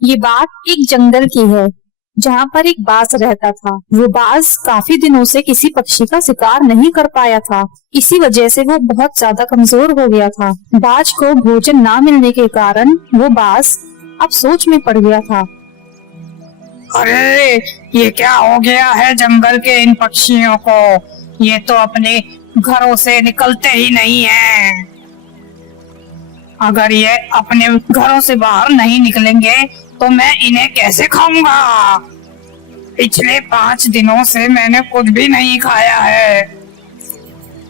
ये बात एक जंगल की है जहाँ पर एक बाज रहता था। वो बाज काफी दिनों से किसी पक्षी का शिकार नहीं कर पाया था। इसी वजह से वो बहुत ज्यादा कमजोर हो गया था। बाज को भोजन ना मिलने के कारण वो बाज अब सोच में पड़ गया था। अरे ये क्या हो गया है जंगल के इन पक्षियों को। ये तो अपने घरों से निकलते ही नहीं हैं। अगर ये अपने घरों से बाहर नहीं निकलेंगे तो मैं इन्हें कैसे खाऊंगा। पिछले 5 दिनों से मैंने कुछ भी नहीं खाया है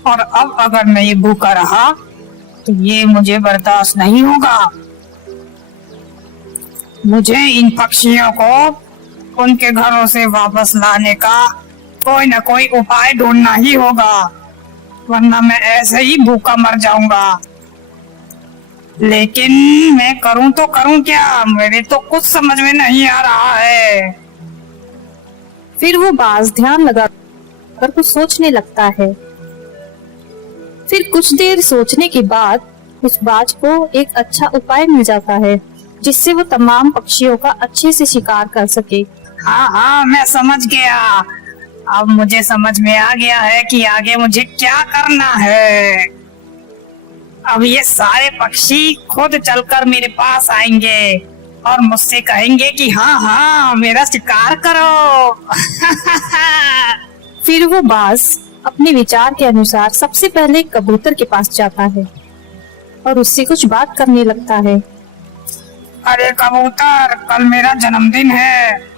और अब अगर मैं ये भूखा रहा तो ये मुझे बर्दाश्त नहीं होगा। मुझे इन पक्षियों को उनके घरों से वापस लाने का कोई न कोई उपाय ढूंढना ही होगा, वरना मैं ऐसे ही भूखा मर जाऊंगा। लेकिन मैं करूं तो करूं क्या, मेरे तो कुछ समझ में नहीं आ रहा है। फिर वो बाज ध्यान लगाकर कुछ सोचने लगता है। फिर कुछ देर सोचने के बाद उस बाज को एक अच्छा उपाय मिल जाता है जिससे वो तमाम पक्षियों का अच्छे से शिकार कर सके। हाँ, मैं समझ गया। अब मुझे समझ में आ गया है कि आगे मुझे क्या करना है। अब ये सारे पक्षी खुद चलकर मेरे पास आएंगे और मुझसे कहेंगे कि हाँ मेरा शिकार करो। फिर वो बाज अपने विचार के अनुसार सबसे पहले कबूतर के पास जाता है और उससे कुछ बात करने लगता है। अरे कबूतर, कल मेरा जन्मदिन है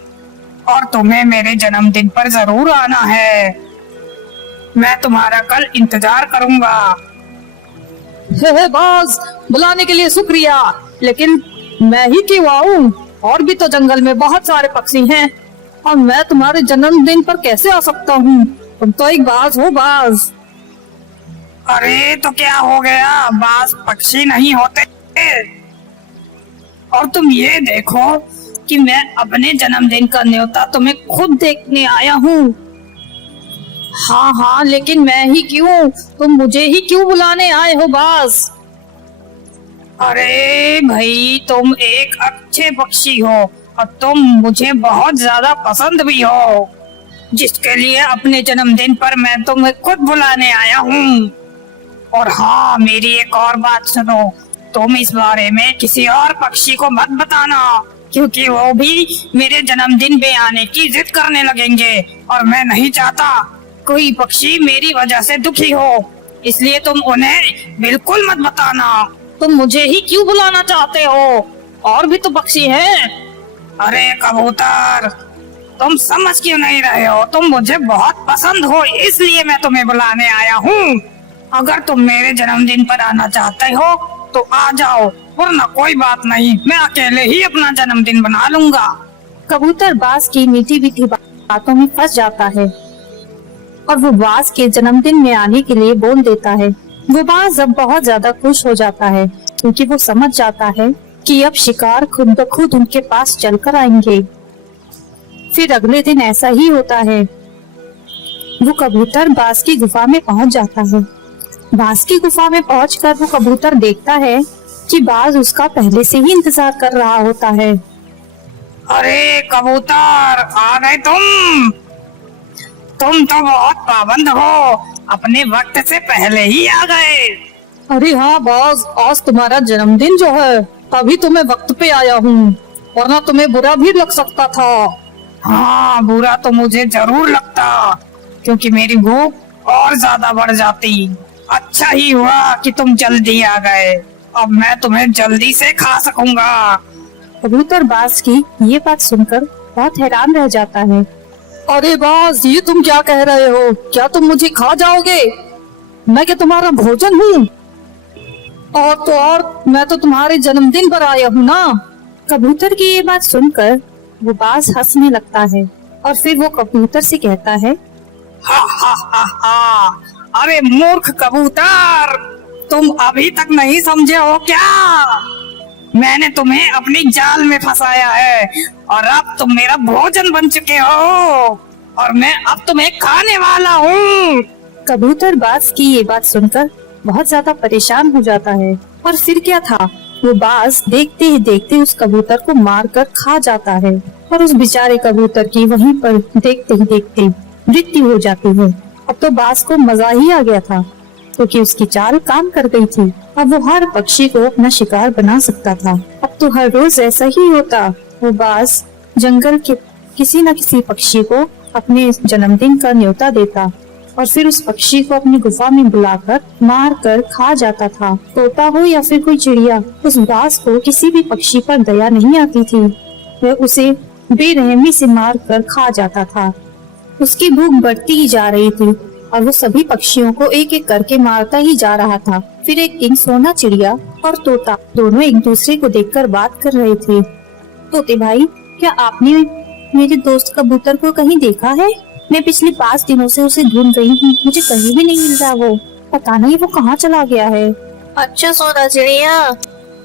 और तुम्हें मेरे जन्मदिन पर जरूर आना है। मैं तुम्हारा कल इंतजार करूंगा। हे बाज, बुलाने के लिए शुक्रिया, लेकिन मैं ही क्यों आऊं? और भी तो जंगल में बहुत सारे पक्षी हैं और मैं तुम्हारे जन्मदिन पर कैसे आ सकता हूँ? तुम तो एक बाज हो बाज। अरे तो क्या हो गया, बाज पक्षी नहीं होते। और तुम ये देखो कि मैं अपने जन्मदिन का न्योता तुम्हें खुद देखने आया हूँ। हाँ, लेकिन मैं ही क्यों? तुम मुझे ही क्यों बुलाने आए हो बाज? अरे भाई, तुम एक अच्छे पक्षी हो और तुम मुझे बहुत ज्यादा पसंद भी हो, जिसके लिए अपने जन्मदिन पर मैं तुम्हें खुद बुलाने आया हूँ। और हाँ, मेरी एक और बात सुनो, तुम इस बारे में किसी और पक्षी को मत बताना, क्योंकि वो भी मेरे जन्मदिन पे आने की जिद करने लगेंगे और मैं नहीं चाहता कोई पक्षी मेरी वजह से दुखी हो। इसलिए तुम उन्हें बिल्कुल मत बताना। तुम मुझे ही क्यों बुलाना चाहते हो? और भी तो पक्षी हैं। अरे कबूतर, तुम समझ क्यों नहीं रहे हो? तुम मुझे बहुत पसंद हो, इसलिए मैं तुम्हें बुलाने आया हूँ। अगर तुम मेरे जन्मदिन पर आना चाहते हो तो आ जाओ, वरना कोई बात नहीं, मैं अकेले ही अपना जन्मदिन बना लूंगा। कबूतर बाज की मीठी मीठी बातों में फंस जाता है और वो बाज के जन्मदिन में आने के लिए बोल देता है। वो बाज अब बहुत ज्यादा खुश हो जाता है क्योंकि वो समझ जाता है कि अब शिकार खुद ब खुद उनके पास चलकर आएंगे। फिर अगले दिन ऐसा ही होता है। वो कबूतर बाज की गुफा में पहुंच जाता है। बाज की गुफा में पहुंचकर वो कबूतर देखता है कि बाज उसका पहले से ही इंतजार कर रहा होता है। अरे कबूतर, आ गए तुम तो बहुत पाबंद हो, अपने वक्त से पहले ही आ गए। अरे हाँ बाज, आज तुम्हारा जन्मदिन जो है तभी तो मैं वक्त पे आया हूँ, वरना तुम्हें बुरा भी लग सकता था। हाँ, बुरा तो मुझे जरूर लगता, क्योंकि मेरी भूख और ज्यादा बढ़ जाती। अच्छा ही हुआ कि तुम जल्दी आ गए, अब मैं तुम्हें जल्दी से खा सकूंगा। कबूतर बाज की ये बात सुनकर बहुत हैरान रह जाता है। अरे बाज, ये तुम क्या कह रहे हो? क्या तुम मुझे खा जाओगे? मैं क्या तुम्हारा भोजन हूँ? और मैं तो तुम्हारे जन्मदिन पर आया हूँ ना। कबूतर की ये बात सुनकर वो बाज हंसने लगता है और फिर वो कबूतर से कहता है, हा हा हा हा, अरे मूर्ख कबूतर, तुम अभी तक नहीं समझे हो क्या? मैंने तुम्हें अपनी जाल में फंसाया है और अब तुम मेरा भोजन बन चुके हो और मैं अब तुम्हें खाने वाला हूँ। कबूतर बाज की ये बात सुनकर बहुत ज्यादा परेशान हो जाता है और फिर क्या था, वो बाज देखते ही देखते उस कबूतर को मार कर खा जाता है और उस बेचारे कबूतर की वहीं पर देखते ही देखते मृत्यु हो जाती है। अब तो बाज को मजा ही आ गया था क्योंकि उसकी चाल काम कर गई थी। अब वो हर पक्षी को अपना शिकार बना सकता था। अब तो हर रोज ऐसा ही होता। वो बाज जंगल के किसी न किसी पक्षी को अपने जन्मदिन का न्योता देता और फिर उस पक्षी को अपनी गुफा में बुलाकर मार कर खा जाता था। तोता हो या फिर कोई चिड़िया, उस बाज को किसी भी पक्षी पर दया नहीं आती थी। वह उसे बेरहमी से मार कर खा जाता था। उसकी भूख बढ़ती ही जा रही थी और वो सभी पक्षियों को एक एक करके मारता ही जा रहा था। फिर एक दिन सोना चिड़िया और तोता दोनों एक दूसरे को देखकर बात कर रहे थे। तोते भाई, क्या आपने मेरे दोस्त कबूतर को कहीं देखा है? मैं पिछले 5 दिनों से उसे ढूंढ रही हूँ, मुझे कहीं भी नहीं मिल रहा। वो पता नहीं वो कहाँ चला गया है। अच्छा सोना चिड़िया,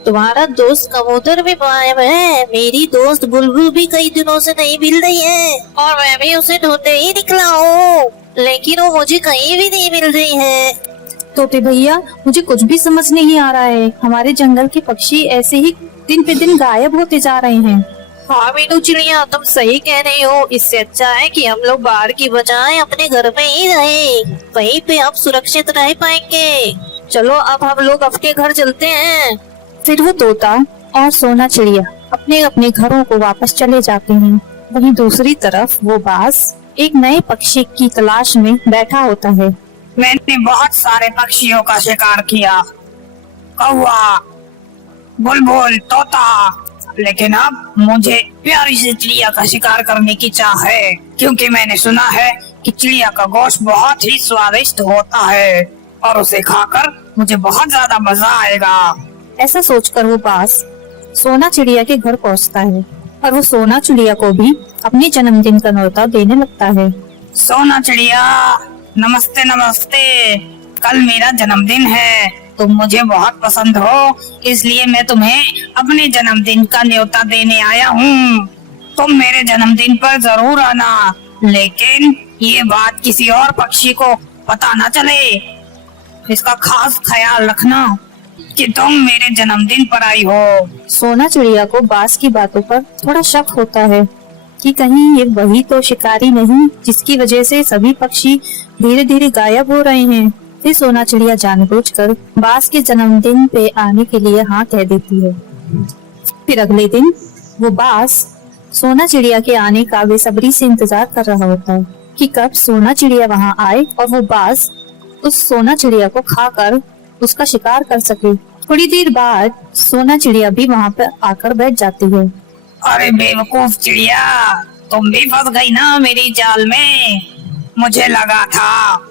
तुम्हारा दोस्त कबूतर भी गायब है। मेरी दोस्त बुलबुल भी कई दिनों से नहीं मिल रही है और मैं भी उसे ढूंढने ही निकला हूँ, लेकिन वो मुझे कहीं भी नहीं मिल रही है। तोते भैया, मुझे कुछ भी समझ नहीं आ रहा है। हमारे जंगल के पक्षी ऐसे ही दिन पे दिन गायब होते जा रहे हैं। हाँ मीनू चिड़िया, तुम सही कह रही हो। इससे अच्छा है कि हम लोग बाहर की बजाय अपने घर में ही रहे, वहीं पे हम सुरक्षित रह पाएंगे। चलो अब हम लोग अपने घर चलते हैं। फिर वो तोता और सोना चिड़िया अपने अपने घरों को वापस चले जाते हैं। वहीं दूसरी तरफ वो बाज एक नए पक्षी की तलाश में बैठा होता है। मैंने बहुत सारे पक्षियों का शिकार किया, कौवा, बुलबुल, तोता, लेकिन अब मुझे प्यारी सी चिड़िया का शिकार करने की चाह है, क्योंकि मैंने सुना है कि चिड़िया का गोश्त बहुत ही स्वादिष्ट होता है और उसे खाकर मुझे बहुत ज्यादा मजा आएगा। ऐसा सोचकर वो बाज सोना चिड़िया के घर पहुंचता है और वो सोना चिड़िया को भी अपने जन्मदिन का न्योता देने लगता है। सोना चिड़िया, नमस्ते नमस्ते। कल मेरा जन्मदिन है, तुम मुझे बहुत पसंद हो, इसलिए मैं तुम्हें अपने जन्मदिन का न्योता देने आया हूँ। तुम मेरे जन्मदिन पर जरूर आना, लेकिन ये बात किसी और पक्षी को पता न चले। इसका खास ख्याल रखना कि तुम मेरे जन्मदिन पर आई हो। सोना चिड़िया को बाज की बातों पर थोड़ा शक होता है कि कहीं ये वही तो शिकारी नहीं जिसकी वजह से सभी पक्षी धीरे धीरे गायब हो रहे हैं। फिर सोना चिड़िया जानबूझकर बाज के जन्मदिन पे आने के लिए हाँ कह देती है। फिर अगले दिन वो बाज सोना चिड़िया के आने का बेसब्री से इंतजार कर रहा होता है कि कब सोना चिड़िया वहाँ आए और वो बाज उस सोना चिड़िया को खाकर उसका शिकार कर सके। थोड़ी देर बाद सोना चिड़िया भी वहाँ पर आकर बैठ जाती है। अरे बेवकूफ चिड़िया, तुम भी फंस गई ना मेरी जाल में। मुझे लगा था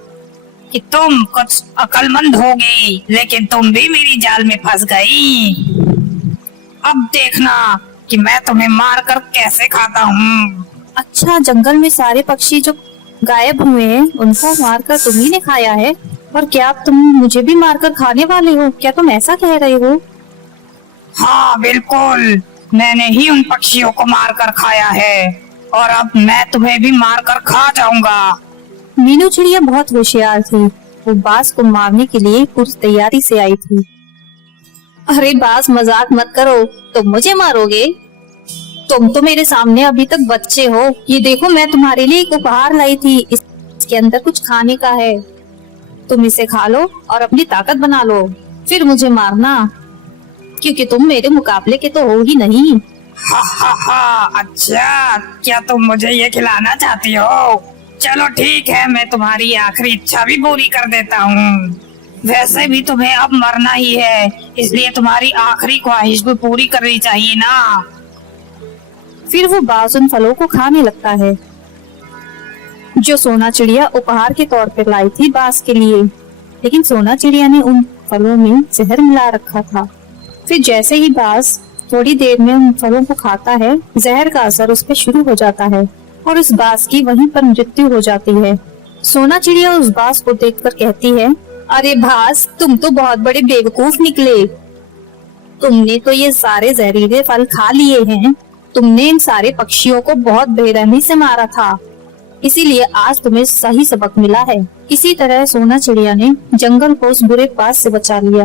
कि तुम कुछ अक्लमंद होगी, लेकिन तुम भी मेरी जाल में फंस गई। अब देखना कि मैं तुम्हें मार कर कैसे खाता हूँ। अच्छा, जंगल में सारे पक्षी जो गायब हुए हैं उनको मारकर तुम्ही ने खाया है? और क्या तुम मुझे भी मारकर खाने वाले हो? क्या तुम ऐसा कह रहे हो? हाँ बिल्कुल, मैंने ही उन पक्षियों को मार कर खाया है और अब मैं तुम्हें भी मार कर खा जाऊंगा। मीनू चिड़िया बहुत होशियार थी। वो बाज को मारने के लिए पूरी तैयारी से आई थी। अरे बाज, मजाक मत करो, तुम मुझे मारोगे? तुम तो मेरे सामने अभी तक बच्चे हो। ये देखो, मैं तुम्हारे लिए एक उपहार लाई थी। इसके अंदर कुछ खाने का है, तुम इसे खा लो और अपनी ताकत बना लो, फिर मुझे मारना, क्योंकि तुम मेरे मुकाबले के तो हो ही नहीं। हा हा हा, अच्छा, क्या तुम मुझे ये खिलाना चाहती हो? चलो ठीक है, मैं तुम्हारी आखिरी इच्छा भी पूरी कर देता हूँ। वैसे भी तुम्हें अब मरना ही है, इसलिए तुम्हारी आखिरी ख्वाहिश भी पूरी करनी चाहिए ना। फिर वो बाज उन फलों को खाने लगता है जो सोना चिड़िया उपहार के तौर पर लाई थी बाज के लिए, लेकिन सोना चिड़िया ने उन फलों में जहर मिला रखा था। फिर जैसे ही बाज थोड़ी देर में उन फलों को खाता है, जहर का असर उस पर शुरू हो जाता है और उस बाज की वहीं पर मृत्यु हो जाती है। सोना चिड़िया उस बाज को देखकर कहती है, अरे बाज, तुम तो बहुत बड़े बेवकूफ निकले। तुमने तो ये सारे जहरीले फल खा लिए हैं। तुमने इन सारे पक्षियों को बहुत बेरहमी से मारा था, इसीलिए आज तुम्हें सही सबक मिला है। इसी तरह सोना चिड़िया ने जंगल को उस बुरे बाज से बचा लिया।